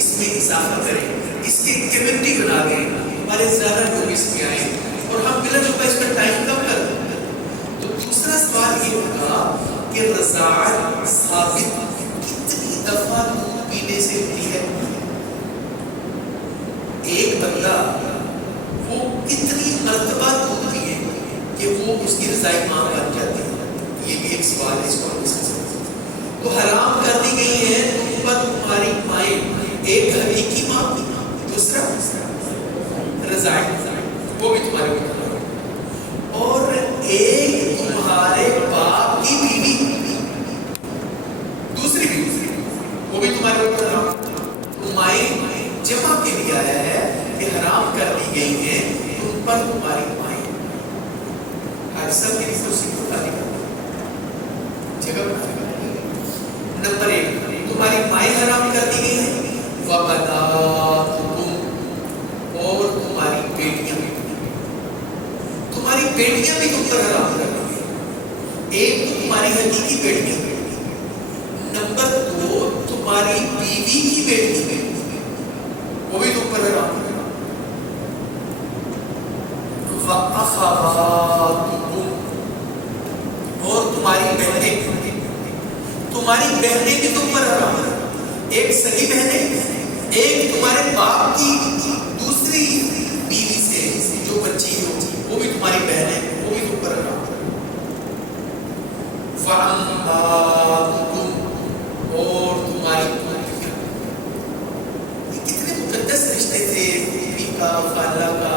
اس میں اضافہ کریں، اس کی کمیونٹی بنا دیں، ہمارے زیادہ لوگ اس میں آئیں اور ہم بلا شبہ اس کا ٹائم کم کر دیں۔ تو دوسرا سوال یہ ہوگا کہ رضاعت ثابت کتنی دفعہ دودھ پینے سے ہوتی ہے؟ ایک بندہ وہ کتنی مرتبہ دودھ پیے کہ وہ اس کی رضائی ماں بن جاتی ہے؟ یہ بھی ایک سوال ہے، اس کو ہم ڈسکس کریں۔ تو حرام کر دی گئی ہے پر تمہاری مائیں، ایک حقیقی ماں، دوسرا رضائی، وہ بھی تمہارے اوپر حرام، اور ایک تمہارے باپ کی بیوی، دوسری بیوی، وہ بھی تمہارے اوپر حرام۔ تو مائیں جمع کے لیے آیا ہے کہ حرام کر دی گئی ہیں تم پر تمہاری مائیں۔ آج سب کے لیے اسی کو خالی کر جگہ بنا۔ نمبر 1 تمہاری مائیں حرام کر دی گئی ہیں، وَبَنَاتُكُمْ، اور تمہاری بیٹیاں بھی، تمہاری بیٹیاں بھی تم پر حرام کر دی گئی۔ ایک تو تمہاری حقیقی بیٹیاں، نمبر 2 تمہاری بیوی کی بیٹی، وہ بھی تم پر حرام کر دی۔ وَأَخَوَاتُكُمْ، اور تمہاری بہنیں، تمہاری بہنیں بھی تم پر حرام ہے۔ ایک سگی بہنیں، ایک تمہارے باپ کی دوسری بیوی سے جو بچی ہو وہ بھی تمہاری بہن ہے، وہ بھی تم پر حرام ہے۔ فَعَمَّاتُكُمْ، اور تمہاری پوتیاں، یہ کتنے مقدس رشتے تھے، پھوپھی کا، خالہ کا،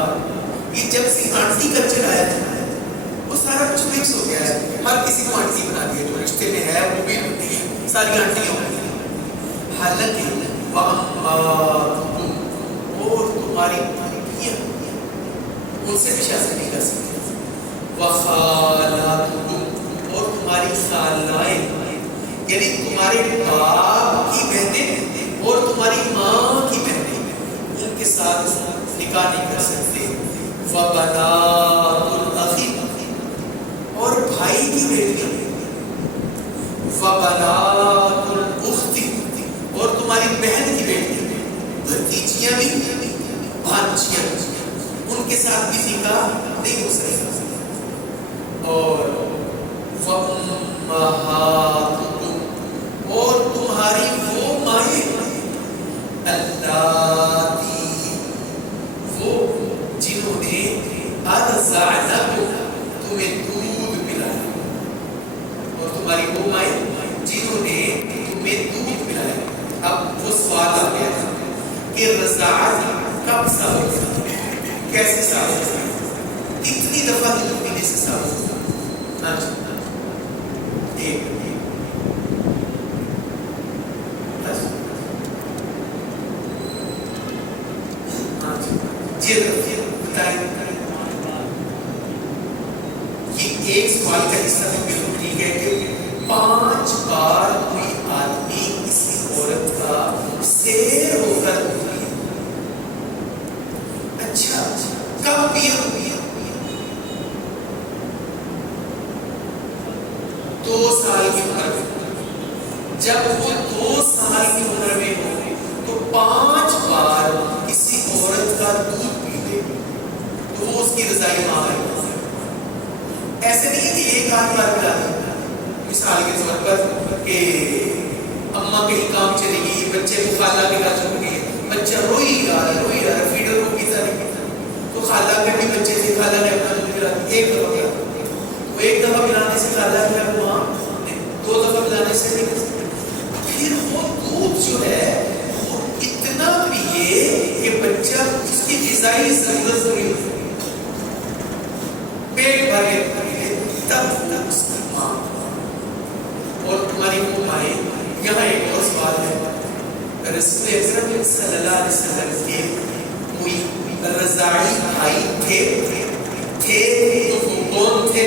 یہ جب سے آنٹی کلچر آیا تھا وہ سارا کچھ مکس ہو گیا ہے، ہر کسی کو آنٹی بنا دیا، جو رشتے میں ہے وہ بھی ساری آنٹیاں ہو گئی۔ حالانکہ وَأَمَّاتُكُمْ، اور تمہاری بیویاں، ان سے بھی شادی نہیں کر سکتے۔ وَخَالَاتُكُمْ، اور تمہاری خالائیں، یعنی تمہارے باپ کی بہنیں اور تمہاری ماں کی بہنیں، ان کے ساتھ نکاح نہیں کر سکتے۔ وَبَنَاتُ الْأَخِ، اور بھائی کی بیٹیاں۔ وَبَنَاتُ الْأُخْتِ، اور تمہاری بہن کی بیٹیاں، بھتیجیاں بھی، بھانجیاں، ان کے ساتھ بھی نکاح نہیں ہو سکتا۔ اور وَأُمَّهَاتُكُمْ، اور تمہاری وہ مائیں، اللَّاتِي، وہ جنہوں نے أَرْضَعْنَكُمْ، تمہیں دودھ پلایا، اور تمہاری وہ مائیں جنہوں نے تمہیں دودھ پلایا۔ اب وہ سوال آ گیا تھا کہ رضاعت کب ثابت ہوتا ہے، کیسے ثابت ہوتا ہے، کتنی دفعہ دودھ پینے سے ثابت ہوتا ہے؟ ایک جی بتائیں، یہ ایک سوال کا حصہ بھی بالکل ٹھیک ہے کہ 5 بار کوئی آدمی کسی عورت کا سیر ہو کر ہوتی ہے۔ اچھا کب پیا؟ 2 سال کی عمر میں۔ جب وہ 2 سال کی عمر میں ہو تو 5 بار کسی عورت کا دودھ پی لے تو وہ اس کی رضائی ماں ہے۔ ایسے نہیں کہ ایک آدھ بار پلا دے، مثال کے طور پر کہ اماں کہیں کام چلے گئی، بچے کو خالہ کے گھر چھوڑ گئی، بچہ روئی رہا ہے فیڈر کو پیتا نہیں، تو خالہ کے بھی بچے سے خالہ نے اپنا دودھ پلا دیا، ایک دفعہ پلا، تو ایک دفعہ پلانے سے خالہ جو ہے وہ 2 دفعہ پلانے سے نہیں۔ پھر وہ دودھ جو ہے وہ اتنا پیے کہ بچہ اس کی غذائی ضرورت پوری ہو، پیٹ بھر کے پیے، تب وہ اس کی ماں۔ اور تمہاری وہ مائیں، یہاں ایک اور سوال ہے، رسول اکرم صلی اللہ علیہ وسلم کے کوئی رضاعی بھائی تھے تو وہ کون تھے؟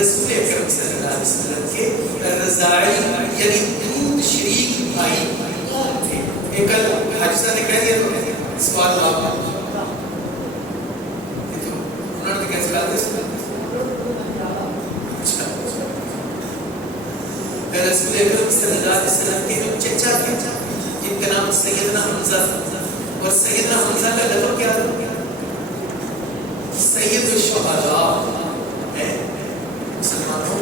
رسول اکرم صلی اللہ علیہ وسلم کے رضاعی یعنی دودھ شریک بھائی کون تھے؟ ایک کل حاجی صاحب نے کہہ دیا تو سوال آپ انہوں نے کیسے کہا تھا رسول اکرم صلی اللہ علیہ وسلم کے جو چچا تھے جن کا نام سیدنا حمزہ تھا، اور سیدنا حمزہ کا لقب کیا تھا؟ سید الشہداء ہے مسلمانوں،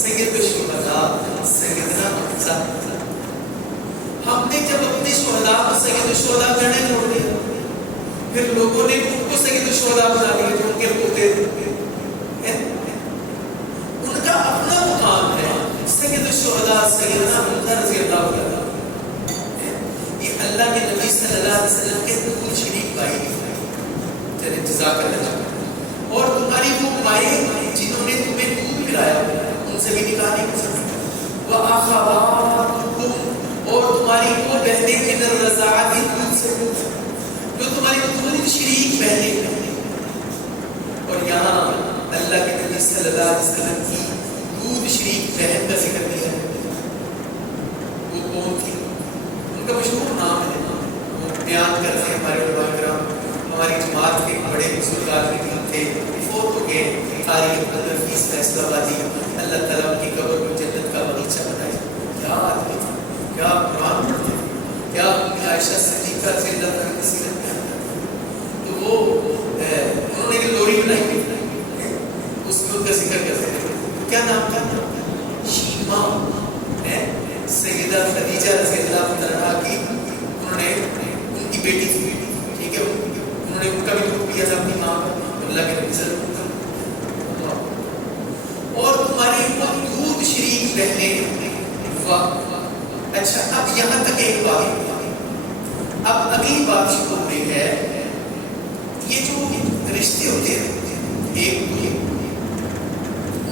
سید الشہداء سیدنا حمزہ۔ ہم نے جب اپنے شہداء کو سید الشہداء کہنا چھوڑ دیا، پھر لوگوں نے ان کو سید الشہداء بنا دیا جو ان کے پوتے تھے۔ ان کا اپنا مقام ہے سید الشہداء سیدنا حمزہ رضی اللہ عنہ۔ یہ اللہ کے نبی صلی اللہ علیہ وسلم کے دودھ شریک بھائی تیرے جزاک اللہ، اور تمہاری وہ مائیں جنہوں نے تمہیں دودھ پلایا ان سے بھی نکاح نہیں کر سکتے، وَأَخَوَاتُكُمْ، اور تمہاری وہ بہنیں من الرضاعۃ دودھ سے جو تمہاری دودھ شریک بہنیں ہیں۔ اور یہاں اللہ کے نبی صلی اللہ علیہ وسلم کی دودھ شریک بہن کا ذکر کیا ہے، وہ کون تھی؟ ان کا مشہور نام ہے، وہ بیان کرتے ہیں ہمارے علماء کرام۔ ہماری جماعت کے بڑے بزرگ آدمی تھے، فوت ہو گئے، قاری عبدالحفیظ فیصل آبادی، اللہ تعالیٰ ان کی قبر کو جنت کا باغیچہ بنائے۔ کیا آدمی تھا، کیا قرآن پڑھتے تھے، کیا عائشہ صدیقہ سے اللہ تعالیٰ کی سیرت بیان کرتے ہیں۔ تو وہ انہوں نے ایک لوری بنائی ہوئی، اس میں ان کا ذکر کرتے ہیں۔ کیا نام تھا؟ شیما ہے، سیدہ خدیجہ رضی اللہ عنہا کی انہوں نے ان کی بیٹی تھی، ٹھیک ہے، انہوں نے ان کا بھی دودھ پیا تھا اپنی ماں کا، اللہ کے نبی صلی اللہ علیہ وسلم۔ اور تمہاری وہ دودھ شریک بہنیں، واہ اچھا۔ اب یہاں تک ایک بات، اب اگلی بات شروع ہو رہی ہے۔ یہ جو رشتے ہوتے ہیں، ایک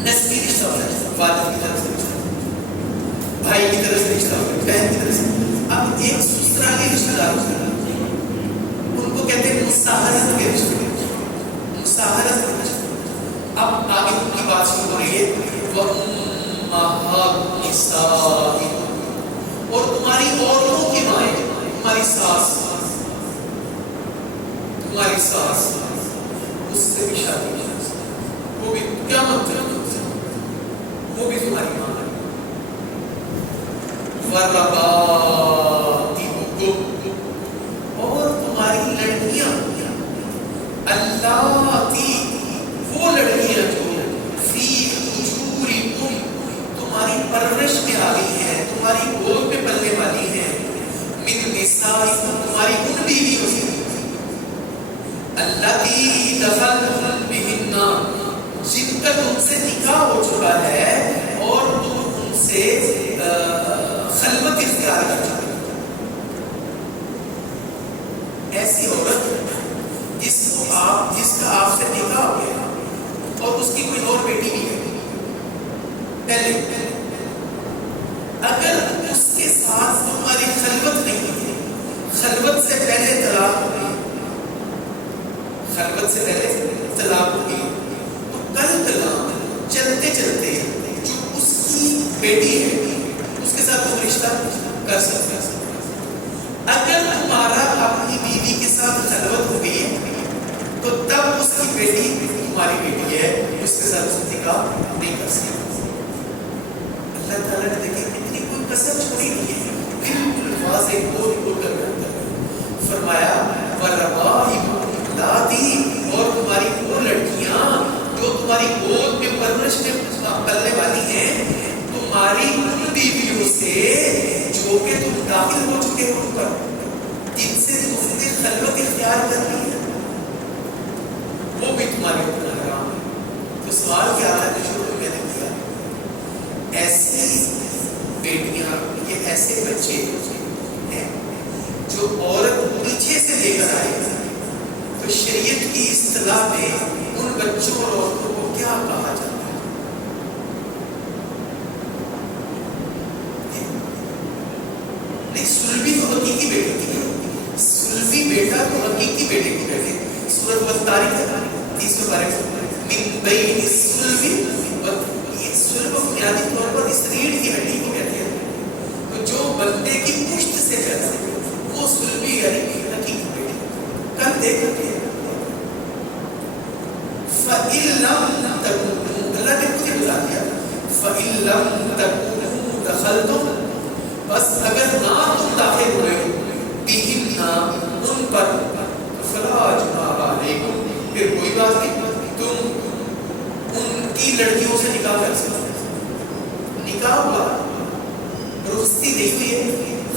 نسبی رشتہ ہوتا ہے، والد کی طرف سے رشتہ، بھائی کی طرف سے رشتہ ہوتا ہے، بہن کی طرف سے۔ اب ایک سسرالی رشتہ دار ہوتا ہے، ان کو کہتے ہیں مصاہرت کے رشتے، مصاہرت کے رشتے۔ اب آگے ان کی بات شروع ہو رہی ہے، وَأُمَّهَاتُ نِسَائِكُمْ، اور تمہاری عورتوں کی مائیں، تمہاری ساس، تمہاری ساس، اس سے بھی شادی کی، وہ بھی قیامت تک وہ بھی تمہاری ماں ہے۔ وَرَبَائِبُكُمْ، اور تمہاری لڑکیاں، اللاتی، وہ لڑکیاں جو فی حجورکم، تمہاری پرورش میں آ گئی ہیں، تمہاری گود میں پلنے والی ہیں، من نسائکم، تمہاری ان بیویوں سے، اللاتی دخلتم بہن، جن کا تم سے نکاح ہو چکا ہے اور تم ان سے خلوت اختیار کر چکے۔ ایسی عورت جس کا آپ سے نکاح ہو گیا اور اس کی کوئی اور بیٹی بھی ہے، پہلے اگر اس کے ساتھ تمہاری خلوت نہیں ہوئی، خلوت سے پہلے طلاق ہو گئی، خلوت سے پہلے طلاق ہو گئی، کل طلاق چلتے چلتے جو اس کی بیٹی ہے اس کے ساتھ تم رشتہ کر سکتے ہیں۔ اگر تمہارا اپنی بیوی کے ساتھ خلوت ہو گئی تو تب اس کی بیٹی تمہاری بیٹی ہے، اس کے ساتھ تم نکاح نہیں کر سکتے۔ اللہ تعالیٰ نے دیکھیں اتنی کوئی کسر چھوڑی نہیں ہے، بالکل واضح بول بول کر فرمایا وَالرَّبَائِبُ اللَّاتِي، اور تمہاری وہ لڑکیاں جو تمہاری گود میں پرورش میں پلنے والی ہیں، تمہاری ان بیویوں سے جو کہ تم داخل ہو چکے ہو پر، جن سے تم نے خلوت اختیار کر لی ہے، وہ بھی تمہارے اوپر حرام ہے۔ تو سوال کیا ہے جو شروع میں نے کیا، ایسی بیٹیاں، یہ ایسے بچے ہیں جو عورت پیچھے سے لے کر آئے، تو شریعت کی اصطلاح میں ان بچوں اور عورتوں کو کیا کہا جاتا ہے؟ نہیں، سلبی تو حقیقی بیٹی تھی، سلبی بیٹا تو حقیقی بیٹے کی کہتے ہیں۔ سورۃ والطارق 30 بارے من بین السلبی، یہ سلب بنیادی طور پر اس ریڑھ کی ہڈی لم تکونوا دخلتم، بس اگر نہ تم داخل ہوئے بہن ان پر فلا جناح علیکم، پھر کوئی بات نہیں، تم ان کی لڑکیوں سے نکاح کر سکتے ہیں۔ نکاح ہوا، رخصتی نہیں ہوئی ہے،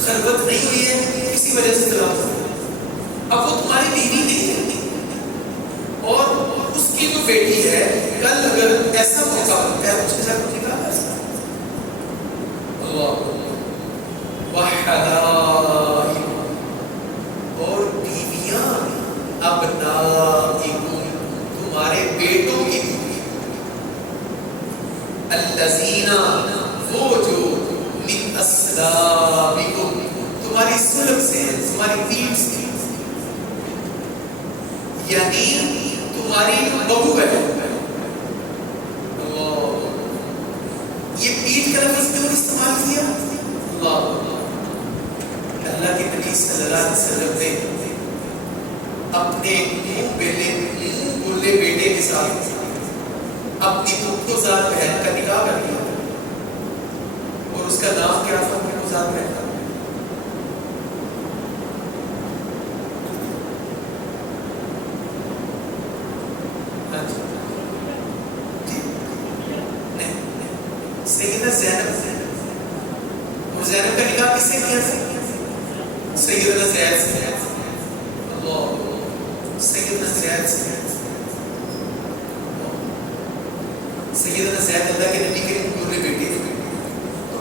خلوت نہیں ہوئی ہے، کسی وجہ سے طلاق ہو گئی، اب وہ تمہاری بیوی نہیں ہے، اور اس کی جو بیٹی ہے کل اگر ایسا موقع ہوتا ہے اس کے ساتھ نکاح کر سکتے ہیں۔ اللہ وحلائل، اور بیویاں ابنائکم، تمہارے بیٹوں کی بیوی، الذین، وہ جو من اصلابکم، تمہاری سلب سے، تمہاری پیٹ سے، یعنی تمہاری بہو ہے۔ یہ پیٹ کا لفظ کیوں استعمال کیا؟ اللہ کے نبی صلی اللہ علیہ وسلم نے اپنے منہ بولے بیٹے کے ساتھ اپنی پختوزاد بہن کا نکاح کر دیا، اور اس کا نام کیا تھا پختوزاد بہن کا؟ سیدہ زینب، اور زینب کا نکاح کس سے کیا تھا؟ سیدنا زید سے۔ اللہ، سیدنا زید سے، سیدنا زید اللہ کے نبی کے پورے بیٹے تھے۔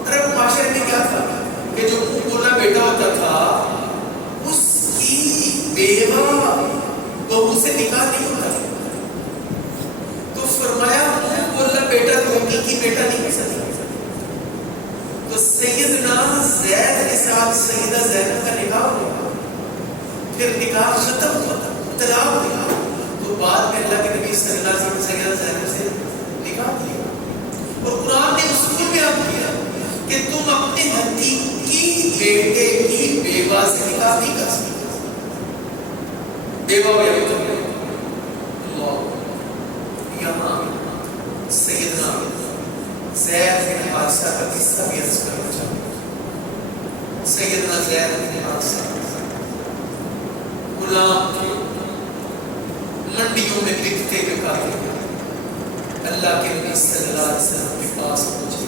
عرب معاشرے میں کیا تھا کہ جو منہ بولا بیٹا ہوتا تھا اس کی بیوہ بہو سے نکاح نہیں ہوتا تھا، تو فرمایا منہ بولا بیٹا تو حقیقی بیٹا نہیں ہو سکتا، تو سیدنا زید کے ساتھ سیدہ زینب کا نکاح ہوا، پھر نکاح ختم ہوا، طلاق ہوا، تو بعد میں اللہ کے نبی صلی اللہ علیہ وسلم سیدہ زینب سے نکاح کیا، اور قرآن نے اصول بیان کیا کہ تم اپنے حقیقی بیٹے کی بیوہ سے نکاح نہیں کر سکتے، بیوہ بیوہ۔ اللہ، یہاں سیدنا زید بن حارثہ کا قصہ بھی عرض کرنا چاہوں گا۔ سیدنا زید بن حارثہ غلام تھے، منڈیوں میں بکتے بکاتے ہوئے اللہ کے نبی صلی اللہ علیہ وسلم کے پاس پہنچے،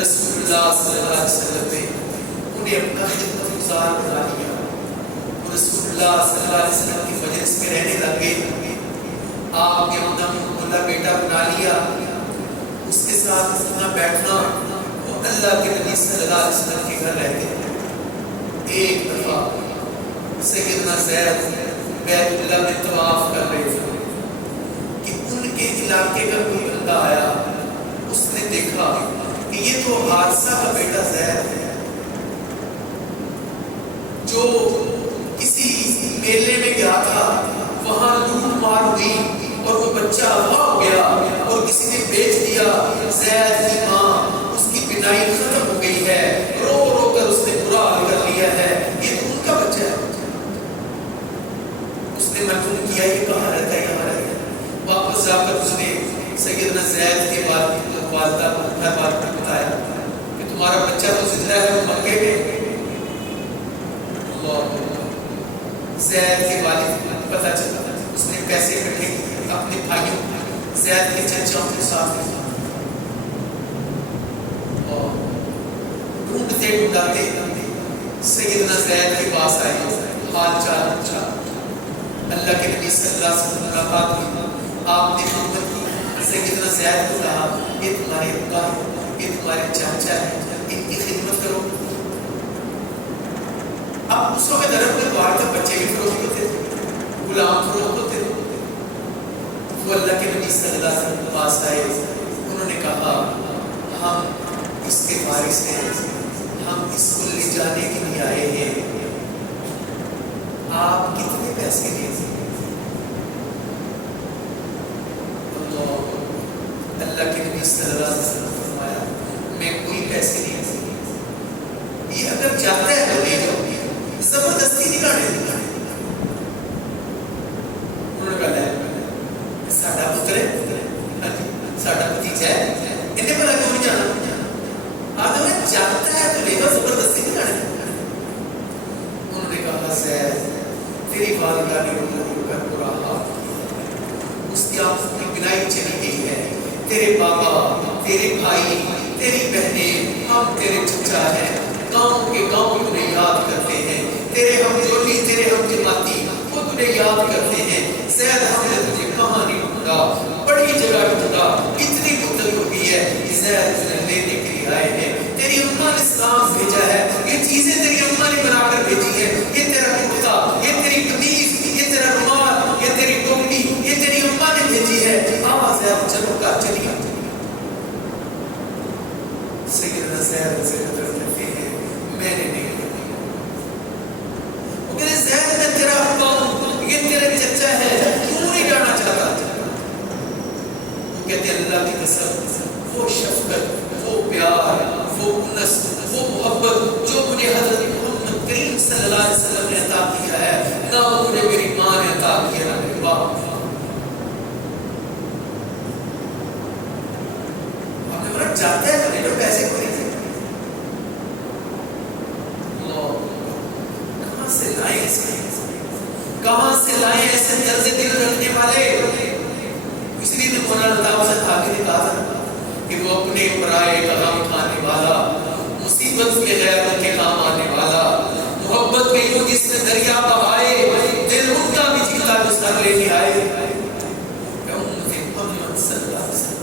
رسول اللہ صلی اللہ علیہ وسلم نے انہیں اپنا خدمت گزار بنا لیا، رسول اللہ صلی اللہ علیہ وسلم کی مجلس میں رہنے لگے، آپ نے اپنا مولا بیٹا بنا لیا، اس کے ساتھ اٹھنا بیٹھنا، وہ اللہ کے نبی صلی اللہ علیہ وسلم کے گھر رہتے۔ ایک دفعہ سیدنا زید بیت اللہ میں طواف کر رہے تھے کہ ان کے علاقے کا کوئی بندہ آیا، اس نے دیکھا کہ یہ تو حارثہ کا بیٹا زید ہے جو کسی میلے میں گیا تھا، وہاں لوٹ مار ہوئی اور وہ بچہ اغوا ہو گیا اور کسی نے بیچ دیا، زید کی ماں اس کی بینائی ختم ہو گئی ہے، رو رو کر اس نے برا حال کر لیا ہے، یہ تو ان کا بچہ ہے۔ اس نے معلوم کیا یہ کہاں رہتا ہے، یہاں رہتا ہے، واپس جا کر اس نے سیدنا زید کے والدہ کو ہر بات پر بتایا کہ تمہارا بچہ تو زندہ ہے، وہ مکے میں۔ زید کے والد کو پتہ چلا، اس نے پیسے اکٹھے کیے اپنے بھائیوں زید کے چچاؤں کے ساتھ، اور ڈھونڈتے ڈھونڈاتے سیدنا زید کے پاس آئے، حال چال پوچھا، اللہ کے نبی صلی اللہ علیہ وسلم ملاقات ہوئی، آپ نے محبت کی، سیدنا زید کو کہا یہ تمہارے ابا ہے، یہ تمہارے چاچا ہے، ان کی خدمت کرو۔ اب اس وقت عرب میں باہر تک بچے بھی فروخت ہوتے تھے، غلام فروخت ہوتے تھے، وہ اللہ کے نبی صلی اللہ علیہ وسلم کے پاس آئے، انہوں نے کہا ہم اس کے وارث ہیں، ہم اس کو لے جانے کے لیے آئے ہیں، آپ کتنے پیسے دیں گے؟ اللہ کے نبی صلی اللہ علیہ وسلم نے فرمایا میں کوئی پیسے نہیں دے سکتا، یہ اگر چاہتا ہے تو لے جاؤ، زبردستی نہیں لانے دیتا۔ انہوں نے کہا ساڈا پتر ہے، ساڈا بھتیجا ہے، انہیں بڑا تیری والدہ نے رو کر برا حال کیا، اس کی آنکھوں کی بینائی چلی گئی ہے، تیرے بابا، تیرے بھائی، تیری بہنیں، ہم تیرے چچا ہیں، گاؤں کے گاؤں تجھے یاد کرتے ہیں، تیرے ہم جولی، تیرے ہم جماعتی وہ تجھے یاد کرتے ہیں، زید ہم نے تجھے کہاں نہیں ڈھونڈا، بڑی جگہ ڈھونڈا، اتنی مدت ہو گئی ہے، زید تجھے لینے کے لیے آئے ہیں، تیری اماں نے سلام بھیجا ہے، یہ چیزیں تیری اماں نے بنا کر بھیجی ہے، یہ تیرا کرتا، یہ تیری قمیض، یہ تیرا رومال، یہ تیری ٹوپی، یہ تیری اماں نے بھیجی ہے، آواز ہے چلو کا چلیے۔ سیدنا زید سے حضرت کہتے ہیں میں نے نہیں کرنی، وہ کہتے ہیں زید میں تیرا ابا ہوں، یہ تیرے چچا ہے، کیوں نہیں جانا چاہتا؟ وہ کہتے ہیں اللہ کی قسم، وہ شفقت، وہ پیار، وہ انس، وہ محبت جو مجھے حضرت محمد کریم صلی اللہ علیہ وسلم نے عطا کیا ہے، نہ مجھے میری ماں نے عطا کیا، نہ میرے باپ نے۔ آپ نے بڑا چاہتے ہیں بنے جو پیسے کو نہیں تھے، کہاں سے لائے اسے، کہاں سے لائے ایسے درد دل رکھنے والے؟ اس لیے تو مولانا عطا حسین حاوی نے کہا تھا کہ وہ اپنے پرائے کا غم اٹھانے والا، مصیبت کے غیروں کے کام آنے والا، محبت کے یوں جس میں دریا بہائے، دل ان کا بھی جیتا جو سر لینے آئے۔ کہ امت محمد صلی اللہ علیہ وسلم،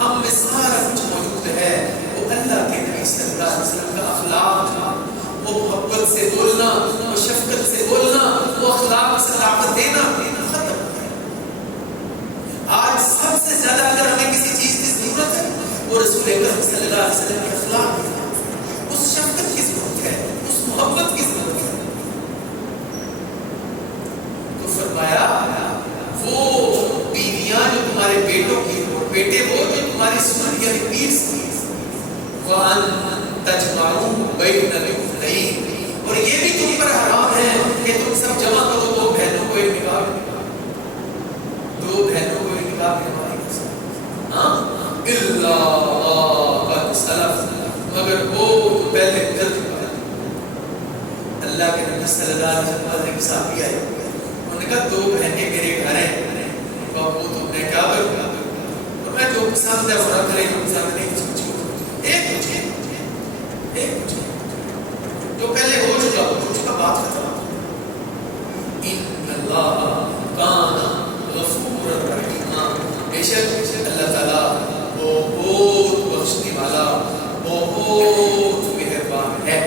ہم میں سارا کچھ موجود ہے، وہ اللہ کے نبی صلی اللہ علیہ وسلم کا اخلاق تھا، وہ محبت سے بولنا، وہ شفقت سے بولنا، وہ اخلاق سے دعوت دینا ختم۔ آج سب سے زیادہ اگر ہمیں کسی چیز کی ضرورت ہے وہ رسول اکرم صلی اللہ علیہ وسلم کے اخلاق کی ضرورت ہے، اس شفقت کی ضرورت ہے، اس محبت کی ضرورت ہے۔ تو فرمایا وہ بیویاں جو تمہارے بیٹوں کی، بیٹے وہ جو تمہاری سنت یعنی پیر سے، وَأَن تَجْمَعُوا بَيْنَ الْأُخْتَيْنِ، اور یہ بھی تم پر حرام ہے کہ تم سب جمع کرو دو بہنوں کو ایک نکاح، دو بہنوں کو ایک نکاح کروانے کے ساتھ، ہاں اِلَّا قَدْ سَلَفَ، مگر وہ تو پہلے کر چکا ہے۔ اللہ کے نبی صلی اللہ علیہ وسلم کے ساتھ بھی آئے، انہوں نے کہا دو بہنیں میرے گھر ہیں، وہ تم نے کیا کروں، اور میں جو پسند ہے وہ رکھ لیں، جو پسند نہیں ایک مجھے جو پہلے ہو چکا بات ختم۔ ان اللہ کان غفورا رحیما، بے شک اللہ تعالیٰ بہت بخشنے والا، بہت مہربان ہے۔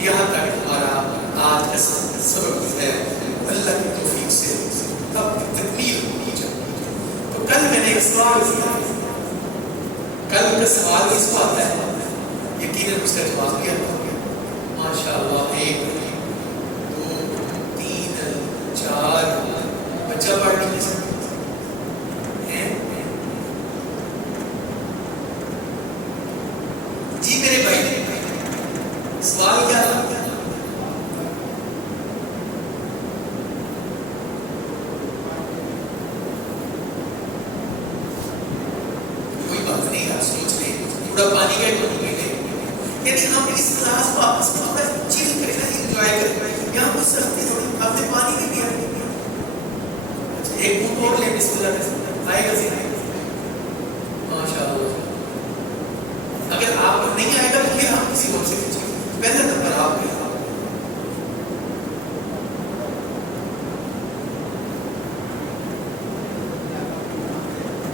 یہاں تک ہمارا آج کا سبق ہے، اللہ کی توفیق سے اب تکمیل ہونی چاہیے۔ تو کل میں نے ایک سوال کیا، کل کا سوال اس بات ہے، یقیناً اس کا جواب دیا ماشاءاللہ، 1 2 3 4 بچہ پڑھ نہیں سکتے جی میرے بھائی، سوال کیا تھا؟ کوئی بات نہیں، آپ سوچ لیں، تھوڑا پانی کا ٹوٹ لے لیں، یعنی ہم اس کلاس کو آپس میں تھوڑا چل کریں، انجوائے کریں، یہاں کچھ سختی تھوڑی، آپ نے پانی نہیں پیا، ایک گھونٹ اور لیں، بسم اللہ کریں، آئے گا ذہن ماشاءاللہ۔ اگر آپ کو نہیں آئے گا تو پھر ہم کسی اور سے پوچھیں، پہلے نمبر آپ کے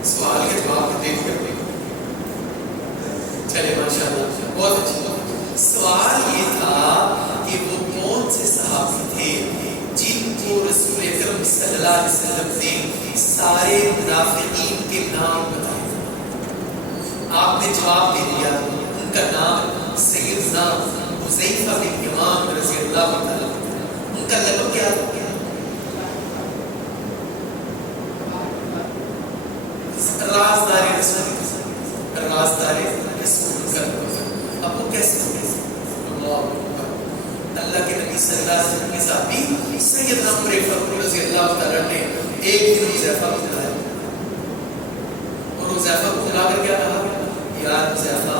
سوال کے جواب دیکھ کر چلے ماشاءاللہ، بہت اچھی۔ سوال یہ تھا کہ وہ کون سے صحابی تھے جن کو رسول اکرم صلی اللہ علیہ وسلم نے سارے منافقین کے نام بتائے؟ آپ نے جواب دے دیا، ان کا نام سیدنا حذیفہ بن یمان رضی اللہ تعالیٰ، ان کا لقب کیا تھا؟ رازدار رسول، رازدار رسول کا لقب۔ اب وہ کیسے ہوگی؟ اللہ کے نبی صلی اللہ علیہ وسلم کے ساتھ بھی سیدنا عمر فاروق رضی اللہ تعالیٰ نے ایک دن حذیفہ کو بلایا، اور حذیفہ کو بلا کر کیا کہا؟ یا حذیفہ،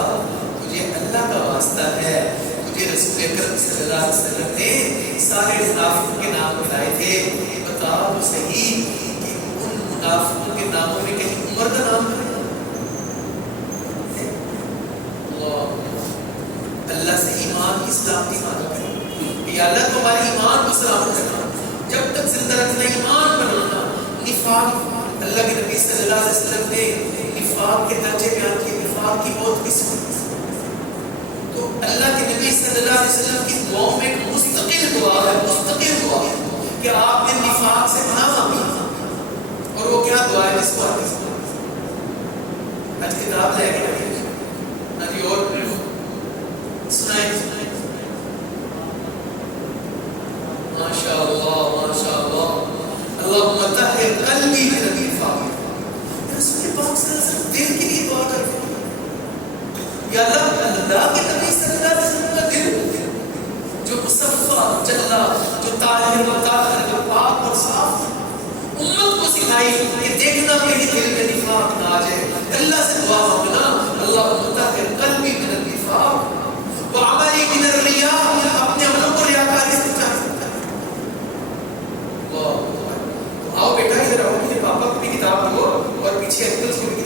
تجھے اللہ کا واسطہ ہے، تجھے رسول اکرم صلی اللہ علیہ وسلم نے سارے منافقوں کے ساتھ ملائے تھے، بتا تو صحیح کہ ان منافقوں کے ناموں میں کہیں عمر کا نام ہے؟ اللہ سے ایمان کی سلامتی مانگا کریں، یا اللہ تمہارے ایمان کو سلامت رکھنا، جب تک زندہ رکھنا، ایمان بنانا۔ نفاق، اللہ کے نبی صلی اللہ علیہ وسلم نے نفاق کے درجے بیان کیے، نفاق کی بہت قسم۔ تو اللہ کے نبی صلی اللہ علیہ وسلم کی دعاؤں میں ایک مستقل دعا ہے، مستقل دعا ہے کہ آپ نے نفاق سے پناہ مانگی۔ اور وہ کیا دعا ہے؟ کس کو آتی ہے؟ آج کتاب لے کے آئیے اور سنائیں۔ ماشاء اللہ ماشاء اللہ، اللہم طہر قلبی من النفاق۔ رسول پاک صلی اللہ علیہ وسلم دل کے لیے دعا کرتے ہیں، یا اللہ کے نبی صلی اللہ علیہ وسلم کا دل جو مصفا جلا، جو طاہر و طاہر، جو پاک اور صاف، امت کو سکھائی کہ دیکھنا میرے دل میں نفاق نہ آ جائے۔ اللہ سے دعا مانگنا، اللہم طہر قلبی من النفاق۔